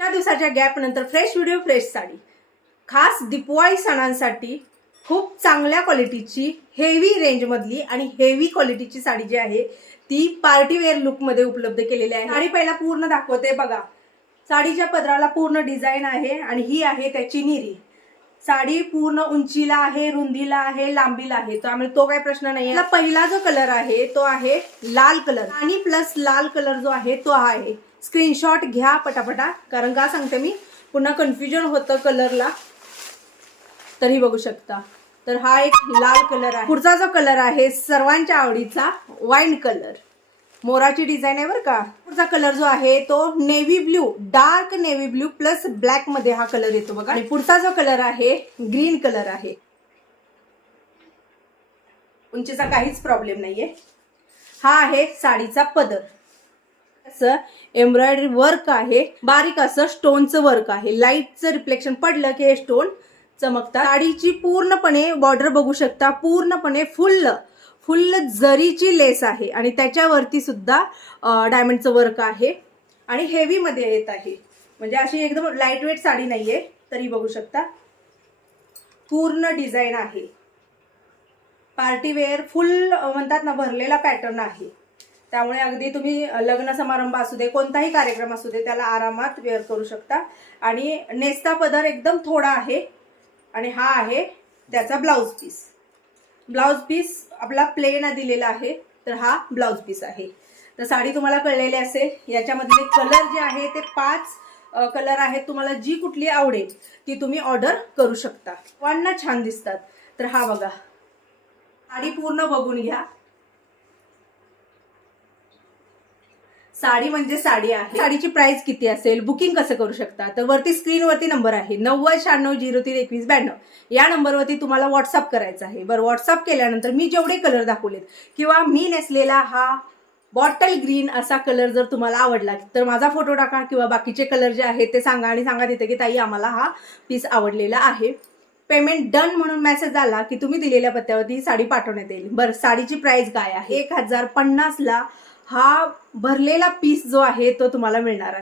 दिवसाच्या गॅप नंतर fresh video fresh sari, खास दिवाळी सणांसाठी खूप चांगल्या क्वालिटीची हेवी रेंज मधली आणि हेवी क्वालिटीची साडी जी आहे ती पार्टी वेअर लुक मध्ये उपलब्ध केलेली आहे। साडी पहिला पूर्ण दाखवते बघा। साडीच्या पदराला पूर्ण डिझाईन आहे आणि ही आहे त्याची निरी। साडी पूर्ण उंचीला आहे, रुंदीला आहे, लांबीला आहे, त्यामुळे तो काही प्रश्न नाही आहे। पहिला जो कलर आहे तो आहे लाल कलर आणि प्लस लाल कलर जो आहे तो आहे। स्क्रीनशॉट घ्या पटापटा, कारण का सांगते मी पुन्हा कन्फ्युजन होतं कलरला। तरी बघू शकता, तर हा एक लाल कलर आहे। पुढचा जो कलर आहे सर्वांच्या आवडीचा वाईन कलर, मोराची डिझाईन आहे बरं का। पुढचा कलर जो आहे तो navy blue, dark navy blue plus black मध्ये हा कलर येतो बघा। आणि पुढचा जो कलर आहे ग्रीन कलर आहे। उंचीचा काहीच प्रॉब्लेम नाहीये। हा आहे साडीचा पदर, असं एम्ब्रॉयडरी वर्क आहे, बारीक असं स्टोनचं वर्क आहे। लाईटचं रिफ्लेक्शन पडलं की हे स्टोन चमकतात। साडीची पूर्णपणे बॉर्डर बघू शकता, पूर्णपणे फुल जरीची लेस आहे आणि त्याच्यावरती सुद्धा डायमंडचं वर्क आहे आणि हेवी मध्ये येत आहे, म्हणजे अशी एकदम लाईट वेट साडी नाहीये। तरी बघू शकता पूर्ण डिझाईन आहे, पार्टी वेअर फुल म्हणतात ना, भरलेला पॅटर्न आहे। त्यामुळे अगदी तुम्ही लग्न समारंभ असू दे, कोणताही कार्यक्रम असू दे, त्याला आरामात वेअर करू शकता। आणि नेसता पदर एकदम थोडा आहे आणि हा आहे त्याचा ब्लाउज पीस। ब्लाउज पीस आपला प्लेन दिलेला आहे, तर हा ब्लाउज पीस आहे। तर साडी तुम्हाला कळलेली असेल। याच्यामधले कलर जे आहे ते 5 कलर आहेत। तुम्हाला जी कुठली आवडेल ती तुम्ही ऑर्डर करू शकता। वाढना छान दिसतात। तर हा बघा, साडी पूर्ण बघून घ्या। साडी म्हणजे साडी आहे। साडीची प्राइस किती असेल, बुकिंग कसं करू शकता, तर वरती स्क्रीनवरती नंबर आहे 9096032192। या नंबरवरती तुम्हाला व्हॉट्सअप करायचं आहे। बरं, व्हॉट्सअप केल्यानंतर मी जेवढे कलर दाखवलेत किंवा मी नेसलेला हा बॉटल ग्रीन असा कलर जर तुम्हाला आवडला तर माझा फोटो टाका, किंवा बाकीचे कलर जे आहेत ते सांगा आणि सांगा तिथे की ताई आम्हाला हा पीस आवडलेला आहे। पेमेंट डन म्हणून मेसेज आला की तुम्ही दिलेल्या पत्त्यावरती साडी पाठवण्यात येईल। बरं, साडीची प्राइस काय आहे, 1050 ला हा भरलेला पीस जो आहे तो तुम्हाला मिळणार आहे।